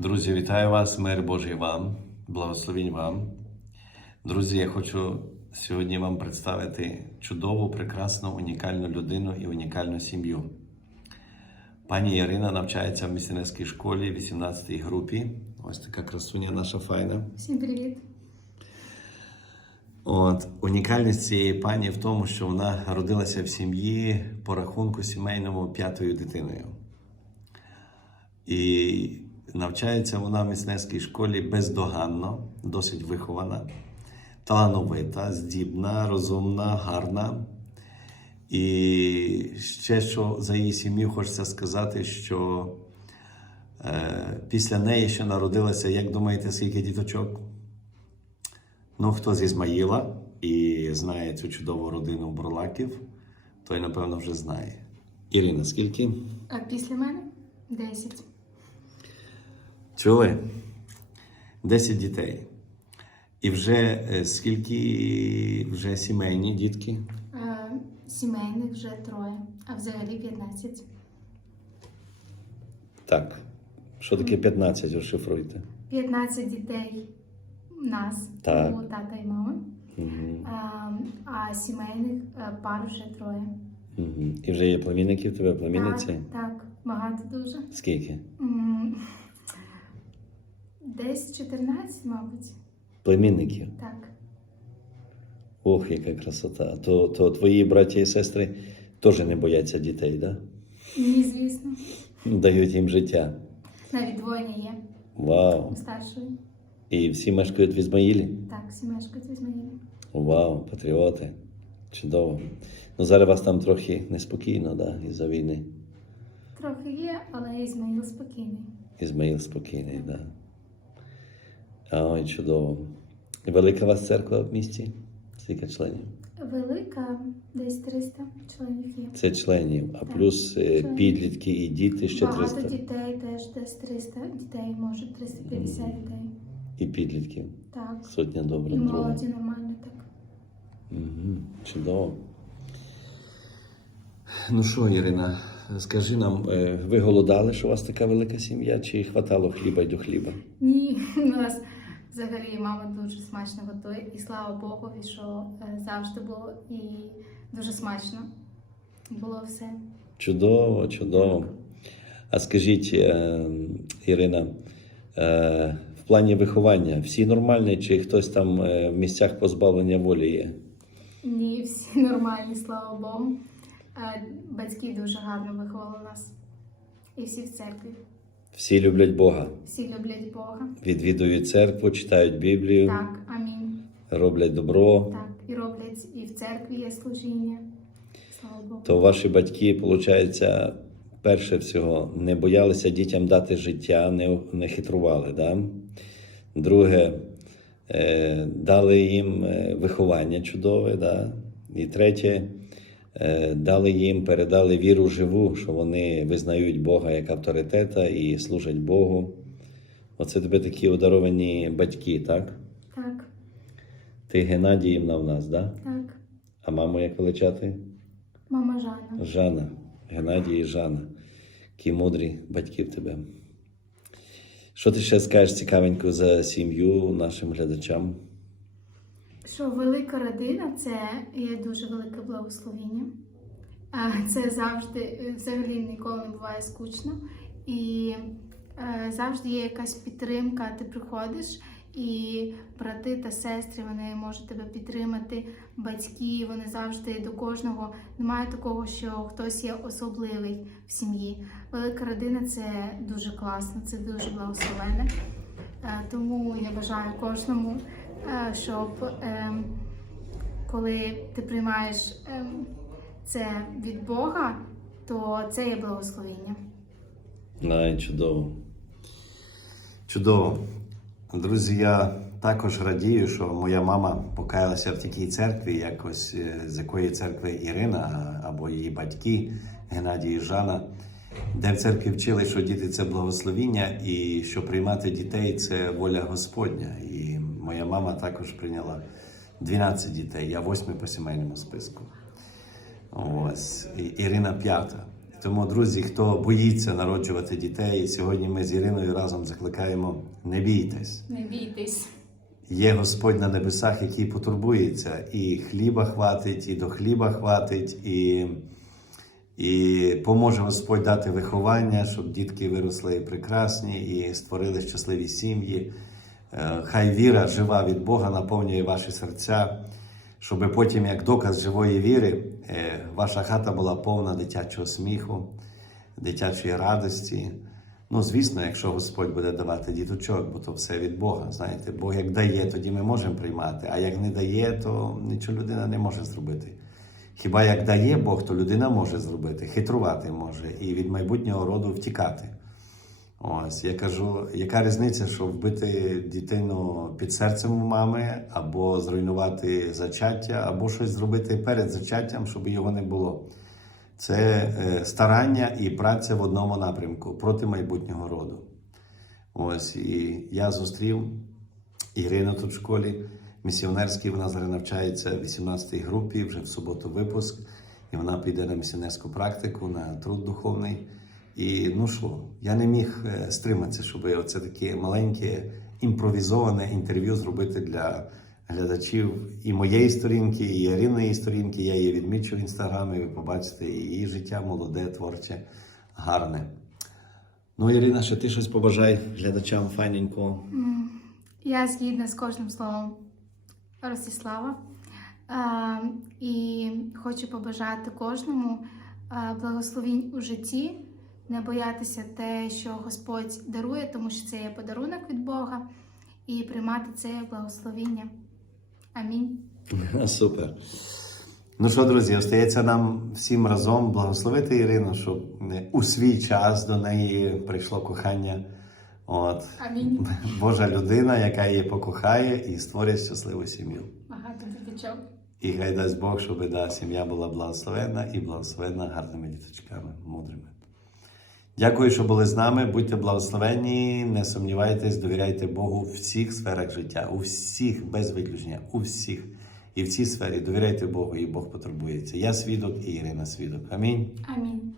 Друзі, вітаю вас, мир Божий вам, благословінь вам. Друзі, я хочу сьогодні вам представити чудову, прекрасну, унікальну людину і унікальну сім'ю. Пані Ярина навчається в місіонерській школі, 18-й групі. Ось така красуня наша файна. Всім привіт. От унікальність цієї пані в тому, що вона родилася в сім'ї по рахунку сімейному п'ятою дитиною. І навчається вона в міцнецькій школі бездоганно, досить вихована, талановита, здібна, розумна, гарна. І ще що за її сім'ю хочеться сказати, що е, після неї ще народилося, як думаєте, скільки діточок? Ну, хто з Ізмаїла і знає цю чудову родину Бурлаків, той, напевно, вже знає. Ірина, скільки? А після мене 10. Чули? 10 дітей. І вже е, скільки вже сімейні дітки? Е, Сімейних вже троє, а взагалі 15. Так. Що таке 15? Розшифруйте. 15 дітей у нас, Так. у тата і мами. Угу. А, а сімейних е, пар вже троє. Угу. І вже є племінники в тебе, племінниці? Так, так, багато дуже. Скільки? М, Десь 14, мабуть. Племінників. Так. Ох, яка красота. То, то твої браті і сестри теж не бояться дітей, так? Ні, звісно. Дають їм життя. Навіть двоє є Вау! старшої. І всі мешкають в Ізмаїлі? Так, всі мешкають в Ізмаїлі. Вау, патріоти. Чудово. Ну зараз вас там трохи неспокійно, да, із-за війни. Трохи є, але Ізмаїл спокійний. Ізмаїл спокійний, да. Ой, чудово. Велика у вас церква в місті? Скільки членів? Велика, десь 300 членів є. Це членів, а Так, плюс е, членів. підлітки і діти ще Багато 300. дітей теж десь 300 дітей, може 350 дітей. І підлітків. Так. Сотня добра І друга. молоді нормально так. Угу, чудово. Ну що, Ірина, скажи нам, е, ви голодали, що у вас така велика сім'я, чи хватало хліба й до хліба? Ні, у нас взагалі мама дуже смачно готує, і слава Богу, що е, завжди було і дуже смачно. Було все. Чудово, чудово. А скажіть, е, Ірина, е, в плані виховання всі нормальні, чи хтось там в місцях позбавлення волі є? Ні, всі нормальні, слава Богу. Батьки дуже гарно виховали нас. І всі в церкві. Всі люблять Бога, Всі люблять Бога. відвідують церкву, читають Біблію, Так, амінь. роблять добро. Так, і роблять, і в церкві є служіння. Слава Богу. То ваші батьки, виходить, перше всього, не боялися дітям дати життя, не, не хитрували. Да? Друге, е, дали їм е, виховання чудове. Да? І третє, дали їм, передали віру живу, що вони визнають Бога як авторитета і служать Богу. Оце тебе такі одаровані батьки, так? Так, Ти Геннадіївна в нас, да? так. а маму як величати? Мама Жанна. Жанна, Геннадій і Жанна. Які мудрі батьки в тебе. Що ти ще скажеш цікавенько за сім'ю нашим глядачам? Що велика родина це є дуже велике благословіння. Це завжди взагалі ніколи не буває скучно. І е, завжди є якась підтримка. Ти приходиш, і брати та сестри вони можуть тебе підтримати. Батьки вони завжди до кожного. Немає такого, що хтось є особливий в сім'ї. Велика родина це дуже класно, це дуже благословенне. Е, Тому я бажаю кожному, щоб ем, коли ти приймаєш ем, це від Бога, то це є благословіння. Ай, чудово. Чудово. Друзі, я також радію, що моя мама покаялася в такій церкві, якось е, з якої церкви Ірина або її батьки Геннадій і Жанна, де в церкві вчили, що діти це благословіння, і що приймати дітей це воля Господня. І моя мама також прийняла 12 дітей, я восьмий по сімейному списку. Ось Ірина п'ята. Тому, друзі, хто боїться народжувати дітей, сьогодні ми з Іриною разом закликаємо: не бійтесь. Не бійтесь. Є Господь на небесах, який потурбується, і хліба хватить, і до хліба хватить, і, і поможе Господь дати виховання, щоб дітки виросли прекрасні і створили щасливі сім'ї. Е, Хай віра жива від Бога наповнює ваші серця, щоб потім, як доказ живої віри, е, ваша хата була повна дитячого сміху, дитячої радості. Ну, звісно, якщо Господь буде давати діточок, бо то все від Бога. Знаєте, Бог як дає, тоді ми можемо приймати, а як не дає, то нічого людина не може зробити. Хіба як дає Бог, то людина може зробити, хитрувати може і від майбутнього роду втікати. Ось я кажу, яка різниця, що вбити дитину під серцем у мами, або зруйнувати зачаття, або щось зробити перед зачаттям, щоб його не було. Це е, старання і праця в одному напрямку проти майбутнього роду. Ось і я зустрів Ірину тут в школі місіонерській. Вона зараз навчається в 18-й групі, вже в суботу випуск, і вона піде на місіонерську практику, на труд духовний. І ну що, я не міг е, стриматися, щоб оце таке маленьке імпровізоване інтерв'ю зробити для глядачів і моєї сторінки, і Іриної сторінки. Я її відмічу в інстаграмі. Ви побачите її життя молоде, творче, гарне. Ну, Ірина, ще ти щось побажай глядачам файненького. Я згідна з кожним словом Ростислава. Е, і хочу побажати кожному е, благословінь у житті, не боятися те, що Господь дарує, тому що це є подарунок від Бога, і приймати це як благословіння. Амінь. Супер. Ну що, друзі, остається нам всім разом благословити Ірину, щоб у свій час до неї прийшло кохання. От. Амінь. Божа людина, яка її покохає і створить щасливу сім'ю. Багато діточок. І хай дасть Бог, щоб да, сім'я була благословенна і благословенна гарними діточками, мудрими. Дякую, що були з нами. Будьте благословенні, не сумнівайтесь, довіряйте Богу в всіх сферах життя, у всіх, без виключення, у всіх. І в цій сфері довіряйте Богу, і Бог потребується. Я свідок і Ірина свідок. Амінь. Амінь.